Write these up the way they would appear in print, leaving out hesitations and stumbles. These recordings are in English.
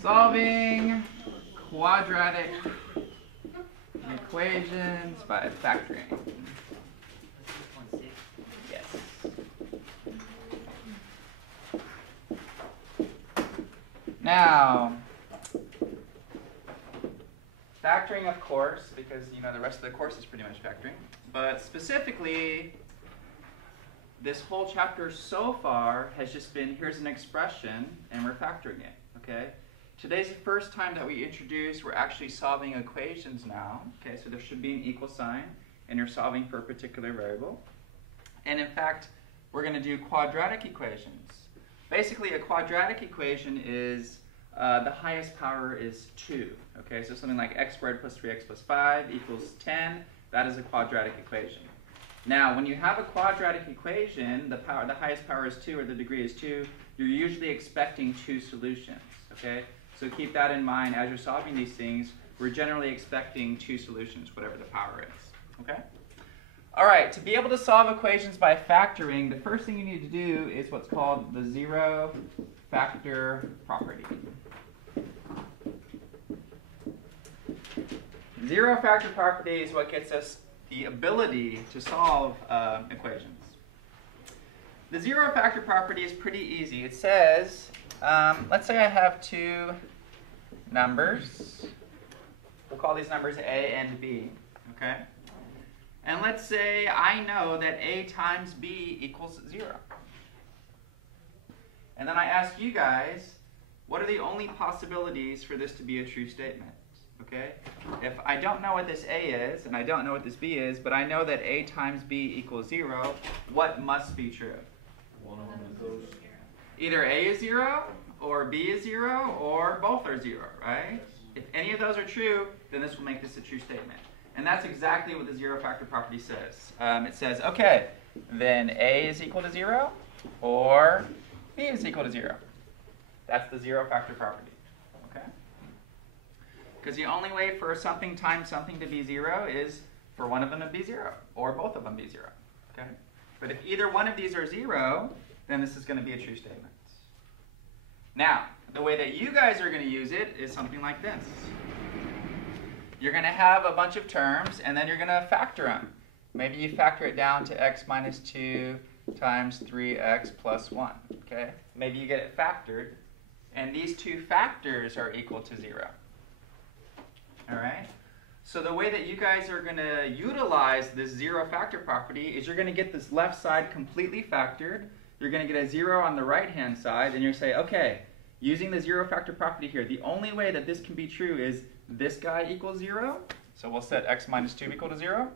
Solving quadratic equations by factoring. Yes. Now, factoring, of course, because the rest of the course is pretty much factoring, but specifically, this whole chapter so far has just been, here's an expression, and we're factoring it, okay? Today's the first time that we introduce, we're actually solving equations now, okay? So there should be an equal sign, and you're solving for a particular variable. And in fact, we're going to do quadratic equations. Basically, a quadratic equation is the highest power is 2, okay? So something like x squared plus 3x plus 5 equals 10, that is a quadratic equation. Now, when you have a quadratic equation, the highest power is 2, or the degree is 2, you're usually expecting 2 solutions, okay? So keep that in mind as you're solving these things. We're generally expecting 2 solutions, whatever the power is, okay? All right, to be able to solve equations by factoring, the first thing you need to do is what's called the zero factor property. Zero factor property is what gets us the ability to solve equations. The zero factor property is pretty easy. It says, let's say I have 2 numbers. We'll call these numbers A and B, okay? And let's say I know that A times B equals 0. And then I ask you guys, what are the only possibilities for this to be a true statement? Okay? If I don't know what this A is, and I don't know what this B is, but I know that A times B equals 0, what must be true? One of those. Either A is 0, or B is 0, or both are 0, right? If any of those are true, then this will make this a true statement. And that's exactly what the zero factor property says. It says, okay, then A is equal to 0, or B is equal to 0. That's the zero factor property, okay? Because the only way for something times something to be 0 is for one of them to be 0, or both of them be 0, okay? But if either one of these are 0, then this is going to be a true statement. Now, the way that you guys are going to use it is something like this. You're going to have a bunch of terms, and then you're going to factor them. Maybe you factor it down to x minus 2 times 3x plus 1, okay? Maybe you get it factored, and these 2 factors are equal to 0. All right? So the way that you guys are going to utilize this zero factor property is you're going to get this left side completely factored. You're going to get a 0 on the right-hand side, and you're say, okay, using the zero factor property here, the only way that this can be true is this guy equals 0. So we'll set x minus 2 equal to 0.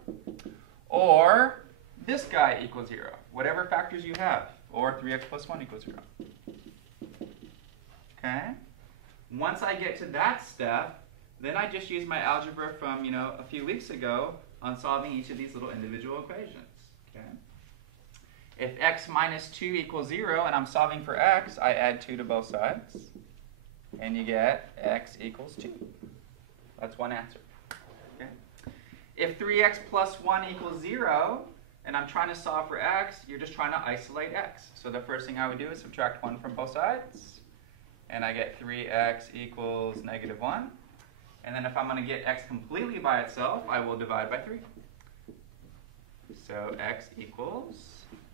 Or this guy equals 0, whatever factors you have. Or 3x plus 1 equals 0. Okay? Once I get to that step, then I just use my algebra from, a few weeks ago on solving each of these little individual equations. Okay? If x minus 2 equals 0 and I'm solving for x, I add 2 to both sides. And you get x equals 2. That's one answer. Okay? If 3x plus 1 equals 0, and I'm trying to solve for x, you're just trying to isolate x. So the first thing I would do is subtract 1 from both sides. And I get 3x equals negative 1. And then if I'm going to get x completely by itself, I will divide by 3. So x equals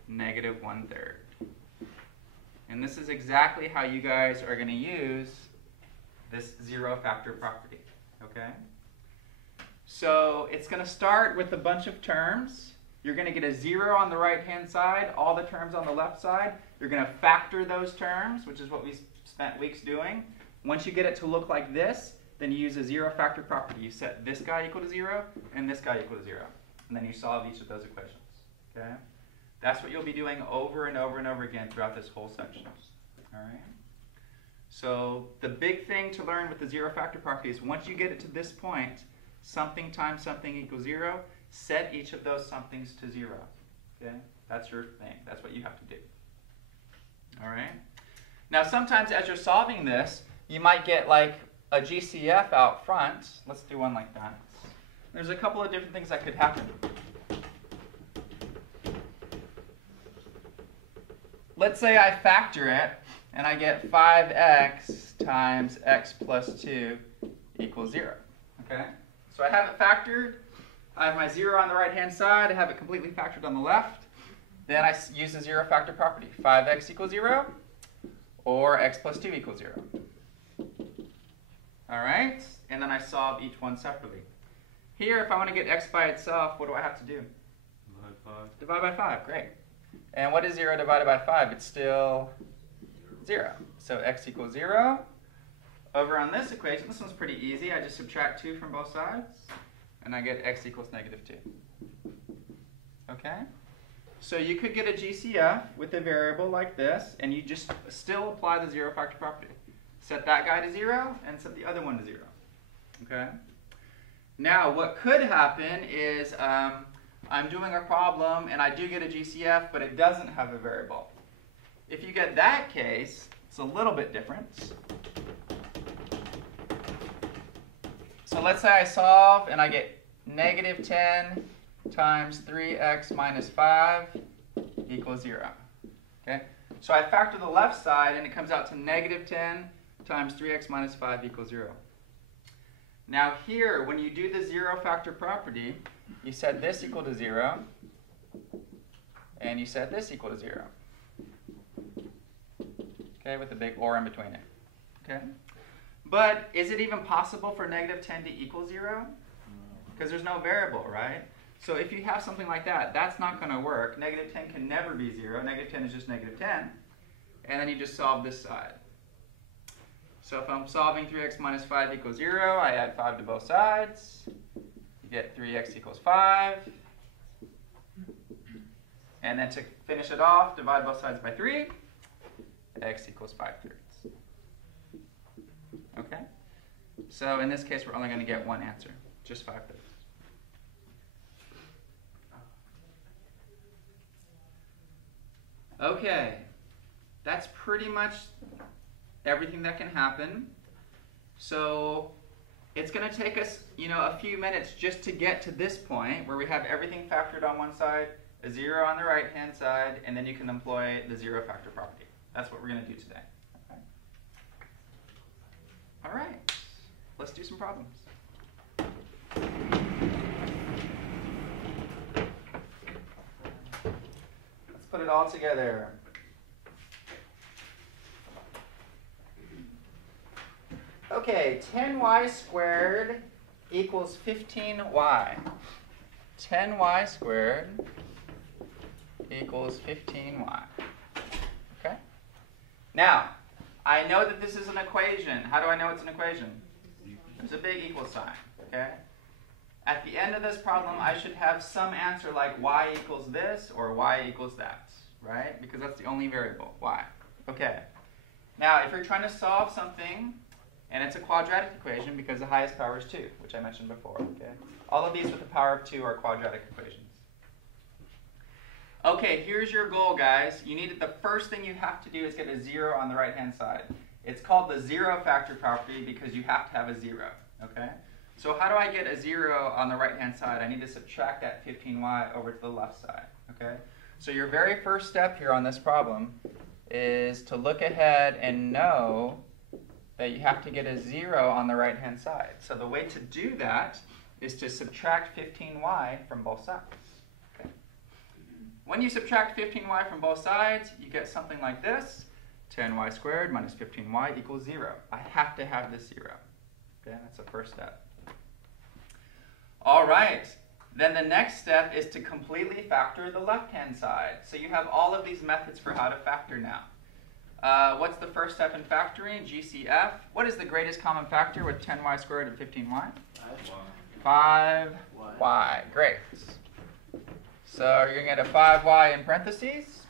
negative 1/3. And this is exactly how you guys are going to use this zero factor property. Okay? So it's going to start with a bunch of terms. You're going to get a 0 on the right-hand side, all the terms on the left side. You're going to factor those terms, which is what we spent weeks doing. Once you get it to look like this, then you use a zero factor property. You set this guy equal to 0 and this guy equal to 0. And then you solve each of those equations. Okay? That's what you'll be doing over and over and over again throughout this whole section. All right? So the big thing to learn with the zero factor property is once you get it to this point, something times something equals 0, set each of those somethings to 0. Okay? That's your thing. That's what you have to do. All right? Now sometimes as you're solving this, you might get like a GCF out front. Let's do one like that. There's a couple of different things that could happen. let's say I factor it, and I get 5x times x plus 2 equals 0. Okay? So I have it factored. I have my 0 on the right-hand side. I have it completely factored on the left. Then I use the zero factor property. 5x equals 0, or x plus 2 equals 0. All right? And then I solve each one separately. Here, if I want to get x by itself, what do I have to do? Divide 5. Divide by 5. Great. And what is 0 divided by 5? It's still 0. So x equals 0. Over on this equation, this one's pretty easy. I just subtract 2 from both sides, and I get x equals negative 2. Okay? So you could get a GCF with a variable like this, and you just still apply the zero factor property. Set that guy to 0, and set the other one to 0. Okay? Now, what could happen is I'm doing a problem, and I do get a GCF, but it doesn't have a variable. If you get that case, it's a little bit different. So let's say I solve, and I get negative 10 times 3x minus 5 equals 0. Okay? So I factor the left side, and it comes out to negative 10 times 3x minus 5 equals 0. Now here, when you do the zero factor property, you set this equal to 0, and you set this equal to 0. Okay, with a big or in between it. Okay? But is it even possible for negative 10 to equal 0? Because there's no variable, right? So if you have something like that, that's not going to work. Negative 10 can never be 0. Negative 10 is just negative 10. And then you just solve this side. So if I'm solving 3x minus 5 equals 0, I add 5 to both sides. You get 3x equals 5. And then to finish it off, divide both sides by 3. X equals 5/3. Okay? So in this case, we're only going to get one answer, just 5/3. Okay, that's pretty much everything that can happen. So it's going to take us, a few minutes just to get to this point where we have everything factored on one side, a 0 on the right-hand side, and then you can employ the zero factor property. That's what we're going to do today. Okay. All right, let's do some problems. Let's put it all together. Okay, 10y squared equals 15y. 10y squared equals 15y. Okay? Now, I know that this is an equation. How do I know it's an equation? There's a big equal sign. Okay? At the end of this problem, I should have some answer like y equals this or y equals that. Right? Because that's the only variable, y. Okay. Now, if you're trying to solve something, and it's a quadratic equation because the highest power is 2, which I mentioned before. Okay? All of these with the power of 2 are quadratic equations. Okay, here's your goal, guys. The first thing you have to do is get a 0 on the right-hand side. It's called the zero factor property because you have to have a 0. Okay? So how do I get a 0 on the right-hand side? I need to subtract that 15y over to the left side. Okay? So your very first step here on this problem is to look ahead and know that you have to get a 0 on the right-hand side. So the way to do that is to subtract 15y from both sides. Okay. When you subtract 15y from both sides, you get something like this. 10y squared minus 15y equals 0. I have to have this 0. Okay, that's the first step. All right. Then the next step is to completely factor the left-hand side. So you have all of these methods for how to factor now. What's the first step in factoring? GCF. What is the greatest common factor with 10y squared and 15y? 5y. Great. So you're going to get a 5y in parentheses.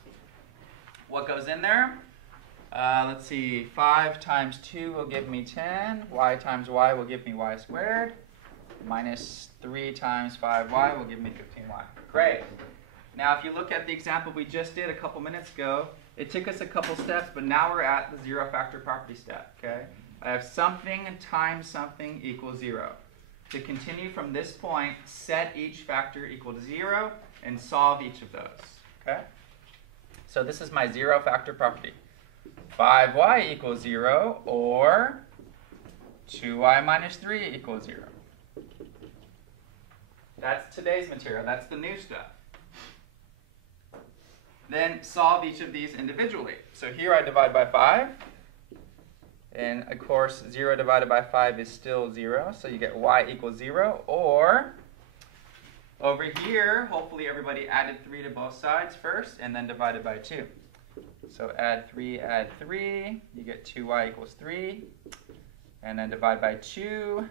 What goes in there? Let's see. 5 times 2 will give me 10. Y times y will give me y squared. Minus 3 times 5y will give me 15y. Great. Now if you look at the example we just did a couple minutes ago, it took us a couple steps, but now we're at the zero factor property step. Okay? I have something times something equals 0. To continue from this point, set each factor equal to 0 and solve each of those. Okay? So So this is my zero factor property. 5y equals 0, or 2y minus 3 equals 0. That's today's material. That's the new stuff. Then solve each of these individually. So here I divide by 5. And of course, 0 divided by 5 is still 0. So you get y equals 0. Or over here, hopefully everybody added 3 to both sides first and then divided by 2. So add 3, you get 2y equals 3. And then divide by 2,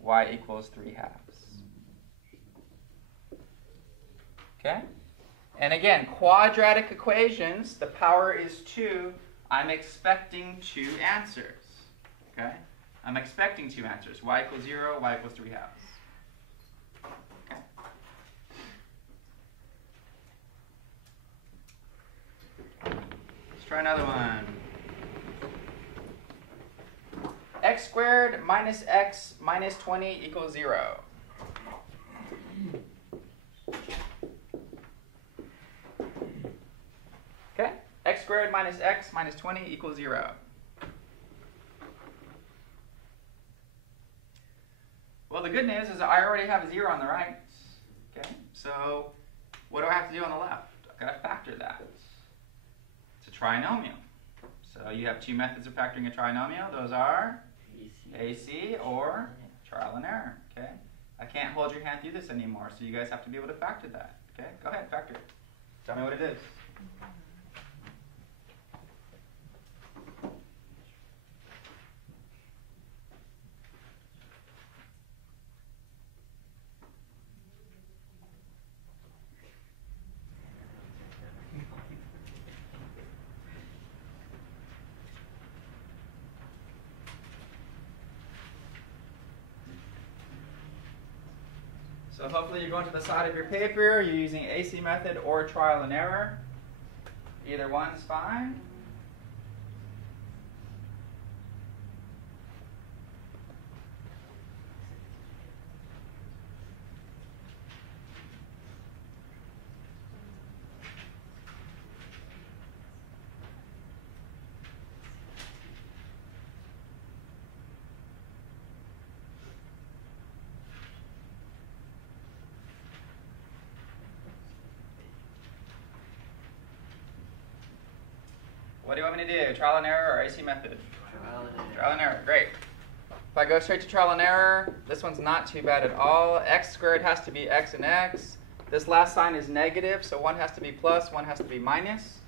y equals 3 halves. Okay? And again, quadratic equations, the power is 2. I'm expecting 2 answers. Okay? I'm expecting 2 answers. Y equals 0, y equals 3 halves. Okay? Let's try another one. X squared minus x minus 20 equals 0. Okay? X squared minus x minus 20 equals 0. Well, the good news is I already have a 0 on the right. Okay? So what do I have to do on the left? I've got to factor that. It's a trinomial. So you have 2 methods of factoring a trinomial. Those are AC or trial and error. Okay? I can't hold your hand through this anymore, so you guys have to be able to factor that. Okay? Go ahead, factor it. Tell me what it is. So hopefully you're going to the side of your paper, you're using AC method or trial and error. Either one's fine. What do you want me to do? Trial and error or AC method? Trial and error. Great. If I go straight to trial and error, this one's not too bad at all. X squared has to be x and x. This last sign is negative, so one has to be plus, one has to be minus.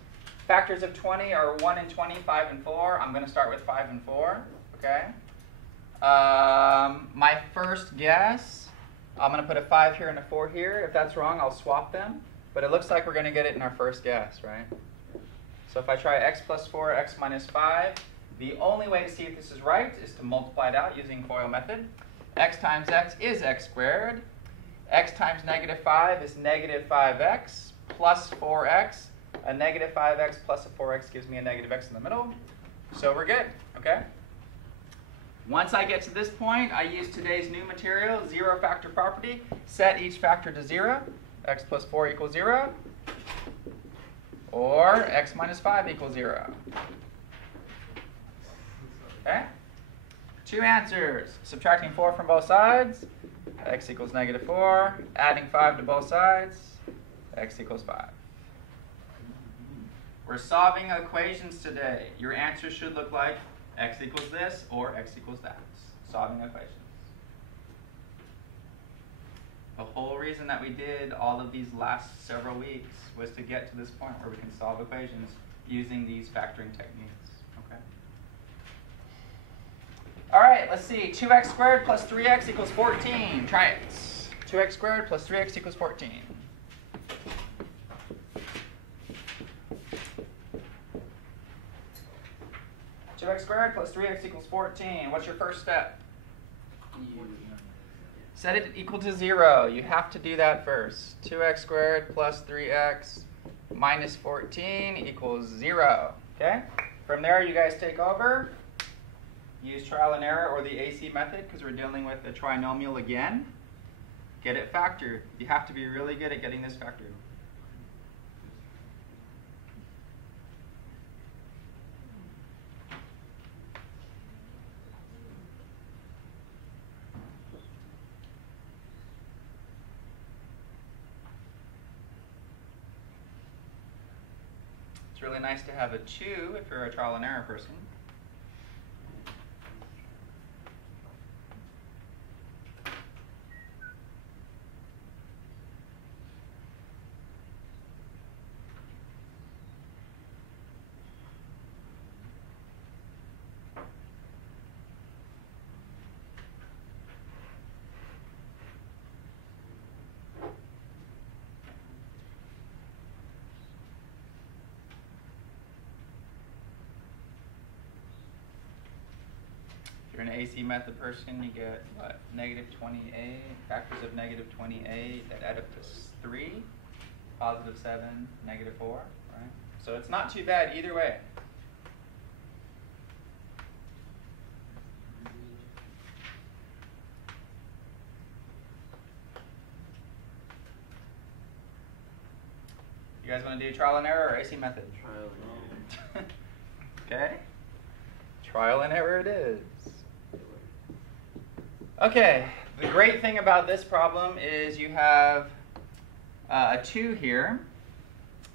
Factors of 20 are 1 and 20, 5 and 4. I'm going to start with 5 and 4. Okay. My first guess, I'm going to put a 5 here and a 4 here. If that's wrong, I'll swap them. But it looks like we're going to get it in our first guess, right? So if I try x plus 4, x minus 5, the only way to see if this is right is to multiply it out using FOIL method. X times x is x squared. X times negative 5 is negative 5x plus 4x. A negative 5x plus a 4x gives me a negative x in the middle. So we're good, okay? Once I get to this point, I use today's new material, zero factor property. Set each factor to 0. X plus 4 equals 0. Or x minus 5 equals 0. Okay? 2 answers. Subtracting 4 from both sides, x equals negative 4. Adding 5 to both sides, x equals 5. We're solving equations today. Your answer should look like x equals this or x equals that. Solving equations. The whole reason that we did all of these last several weeks was to get to this point where we can solve equations using these factoring techniques. Okay. All right, let's see. 2x squared plus 3x equals 14. Try it. 2x squared plus 3x equals 14. X squared plus 3x equals 14. What's your first step? Set it equal to 0. You have to do that first. 2x squared plus 3x minus 14 equals 0. Okay? From there, you guys take over. Use trial and error or the AC method because we're dealing with a trinomial again. Get it factored. You have to be really good at getting this factored. It's really nice to have a 2 if you're a trial and error person. If you're an AC method person, you get what? Negative 28, factors of negative 28 that add up to 3, positive 7, negative 4, right? So it's not too bad either way. You guys want to do trial and error or AC method? Trial and error. Okay. Trial and error it is. Okay, the great thing about this problem is you have a 2 here,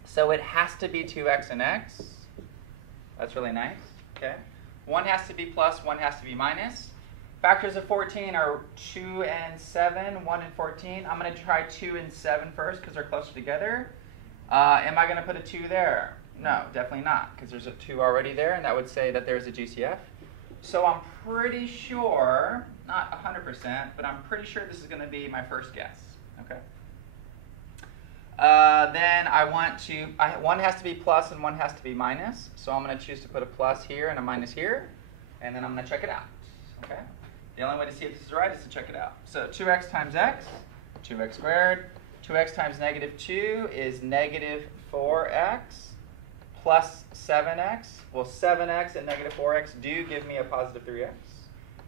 so it has to be 2x and x. That's really nice, okay? 1 has to be plus, 1 has to be minus. Factors of 14 are 2 and 7, 1 and 14. I'm going to try 2 and 7 first because they're closer together. Am I going to put a 2 there? No, definitely not, because there's a 2 already there, and that would say that there's a GCF. So I'm pretty sure, not 100%, but I'm pretty sure this is going to be my first guess. Okay. Then I want to, 1 has to be plus and 1 has to be minus. So I'm going to choose to put a plus here and a minus here, and then I'm going to check it out. Okay. The only way to see if this is right is to check it out. So 2x times x, 2x squared. 2x times negative 2 is negative 4x. Plus 7x, well 7x and negative 4x do give me a positive 3x.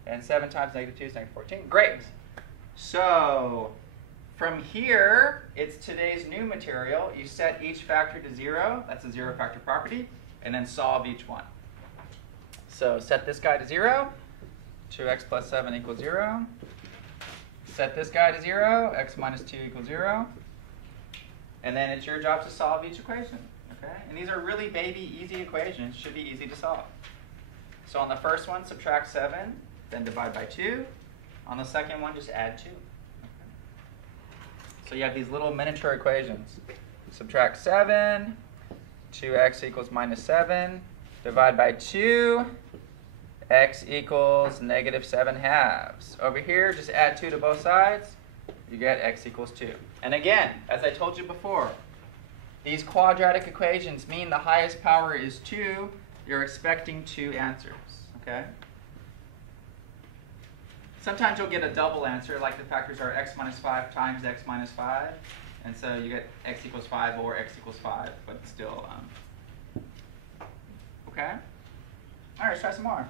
And 7 times negative 2 is negative 14. Great. So from here, it's today's new material. You set each factor to 0. That's a 0 factor property. And then solve each one. So set this guy to 0. 2x plus 7 equals 0. Set this guy to 0. X minus 2 equals 0. And then it's your job to solve each equation. Okay? And these are really baby easy equations. Should be easy to solve. So on the first one, subtract 7, then divide by 2. On the second one, just add 2. Okay? So you have these little miniature equations. Subtract 7, 2x equals minus 7, divide by 2, x equals negative 7 halves. Over here, just add 2 to both sides. You get x equals 2. And again, as I told you before, these quadratic equations mean the highest power is 2. You're expecting 2 answers, okay? Sometimes you'll get a double answer, like the factors are x minus 5 times x minus 5. And so you get x equals 5 or x equals 5, but still, okay? All right, let's try some more.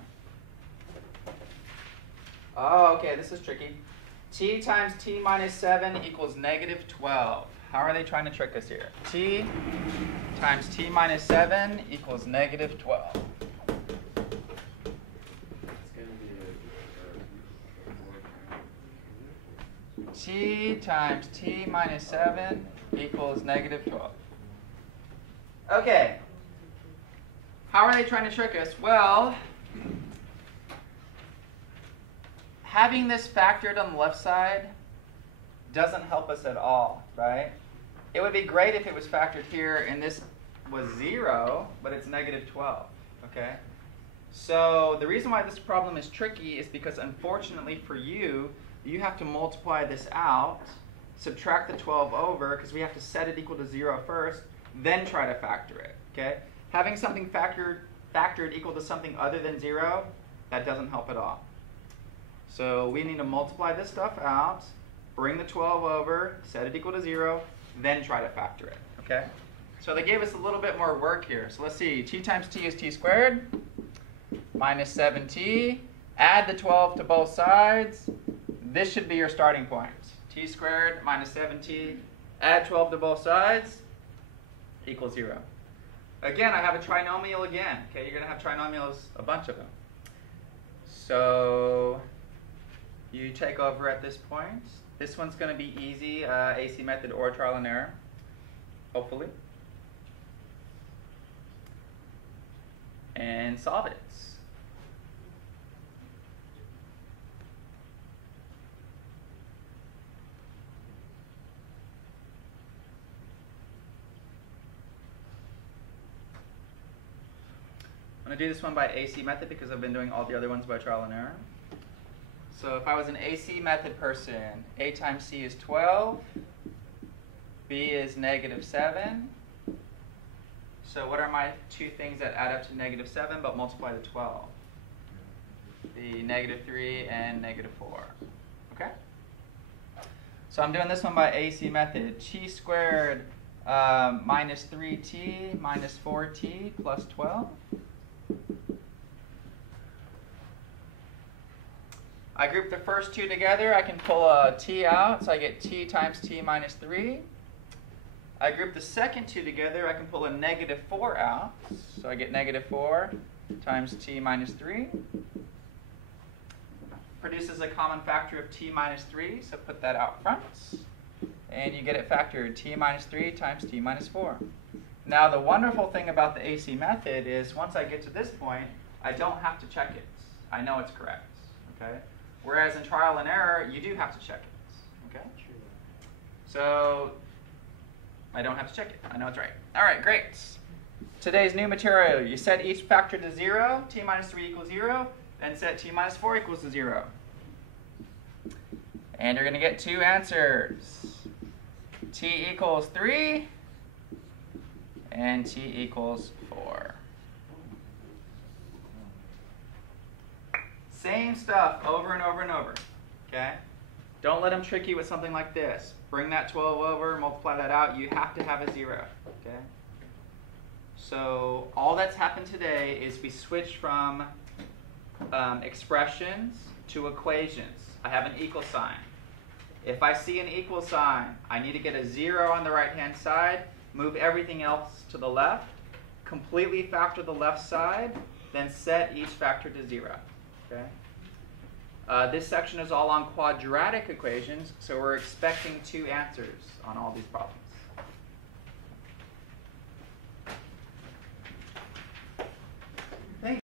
Oh, okay, this is tricky. T times t minus 7 equals negative 12. How are they trying to trick us here? T times t minus 7 equals negative 12. T times t minus 7 equals negative 12. Okay. How are they trying to trick us? Well, having this factored on the left side doesn't help us at all, right? It would be great if it was factored here and this was 0, but it's negative 12, okay? So the reason why this problem is tricky is because unfortunately for you, you have to multiply this out, subtract the 12 over, because we have to set it equal to 0 first, then try to factor it, okay? Having something factored equal to something other than 0, that doesn't help at all. So we need to multiply this stuff out, bring the 12 over, set it equal to 0, then try to factor it, okay? So they gave us a little bit more work here. So let's see, t times t is t squared, minus 7t. Add the 12 to both sides. This should be your starting point. T squared minus 7t, add 12 to both sides, equals 0. Again, I have a trinomial again. Okay, you're going to have trinomials, a bunch of them. So you take over at this point. This one's going to be easy, AC method or trial and error, hopefully. and solve it. I'm going to do this one by AC method because I've been doing all the other ones by trial and error. So if I was an AC method person, A times C is 12, B is -7. So what are my two things that add up to -7 but multiply to 12? The -3 and -4. Okay? So I'm doing this one by AC method. T squared minus 3t minus 4t plus 12. I group the first two together. I can pull a t out, so I get t times t minus 3. I group the second two together. I can pull a -4 out, so I get -4 times t minus 3. Produces a common factor of t minus 3, so put that out front. And you get it factored, t minus 3 times t minus 4. Now the wonderful thing about the AC method is once I get to this point, I don't have to check it. I know it's correct. Okay? Whereas in trial and error, you do have to check it. Okay? So I don't have to check it. I know it's right. All right, great. Today's new material, you set each factor to 0, t minus 3 equals 0, then set t minus 4 equals to 0. And you're going to get two answers. T equals 3 and t equals 4. Same stuff over and over and over. Okay? Don't let them trick you with something like this. Bring that 12 over, multiply that out. You have to have a 0. Okay? So all that's happened today is we switched from expressions to equations. I have an equal sign. If I see an equal sign, I need to get a 0 on the right-hand side, move everything else to the left, completely factor the left side, then set each factor to 0. Okay? This section is all on quadratic equations, so we're expecting two answers on all these problems.